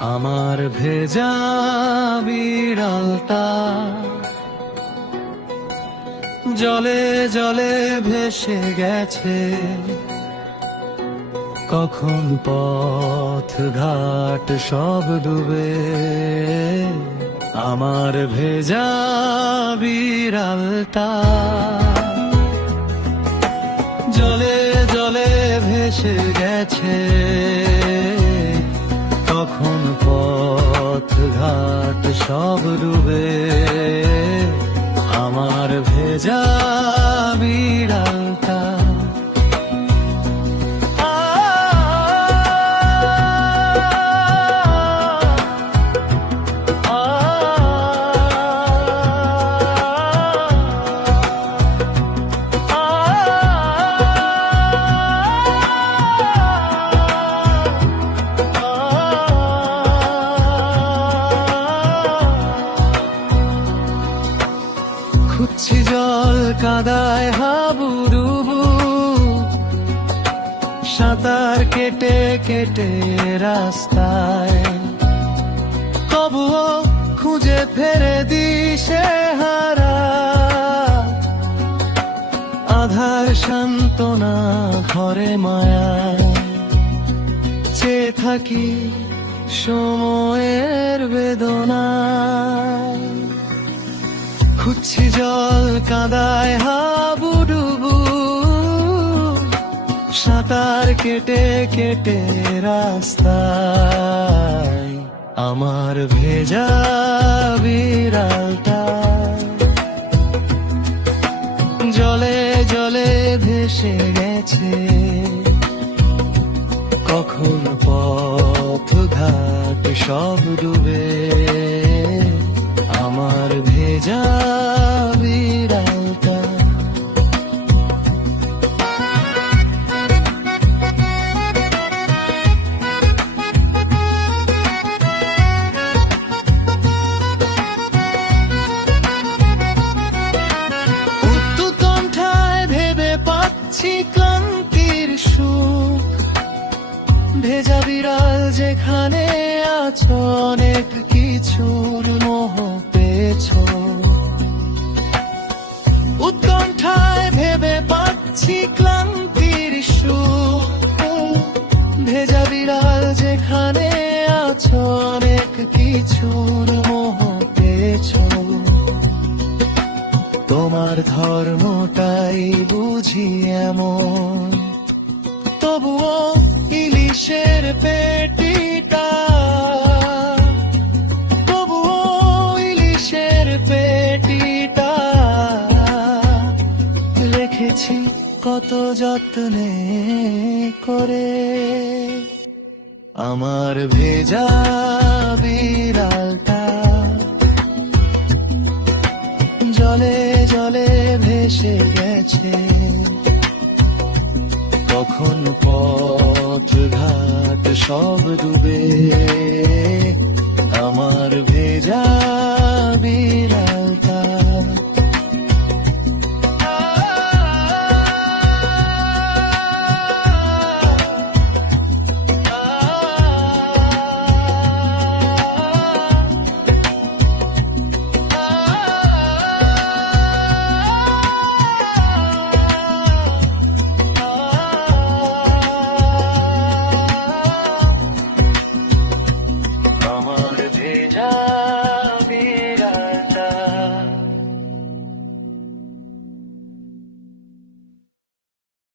আমার ভেজা বিড়ালটা জলে জলে ভেসে গেছে, কখন পথ ঘাট সব ডুবে। আমার ভেজা বিড়ালটা জলে জলে ভেসে গেছে, কখন পথ ঘাট সব ডুবে। আমার ভেজা বিড়ালটা খুঁজছি জল কাদায় হাবুডুবু, সাঁতার কেটে কেটে রাস্তায়, তবুও খুঁজে ফেরে দিশে হারা। আধার সান্ত্বনা ঘরে মায়া, চেয়ে থাকি সময়ের বেদনা। খুঁজছি জল কাদায় হাবুডুবু, সাঁতার কেটে কেটে রাস্তায়। আমার ভেজা বিড়ালটা জলে জলে ভেসে গেছে, কখন পথ ঘাট সব ডুবে। আমার ভেজা বিড়ালটা উত্তকণ্ঠায় ভেবে পাচ্ছি ক্লান্তির সুখ। ভেজা বিড়াল যেখানে আছো, অনেক কিছুর মোহ পেয়েছো। উৎকণ্ঠায় ভেবে পাচ্ছি ক্লান্তির সুখ। ভেজা বিড়াল যেখানে আছো, অনেক কিছুর মোহ পেয়েছো। তোমার ধর্মটাই বুঝি এমন, তবুও ইলিশের পেটিটা, তবুও ইলিশের পেটিটা রেখেছি কত যত্নে করে। আমার ভেজা বিড়ালটা জলে জলে ভেসে গেছে, কখন পথ ঘাট সব ডুবে। আমার ভেজা বিড়াল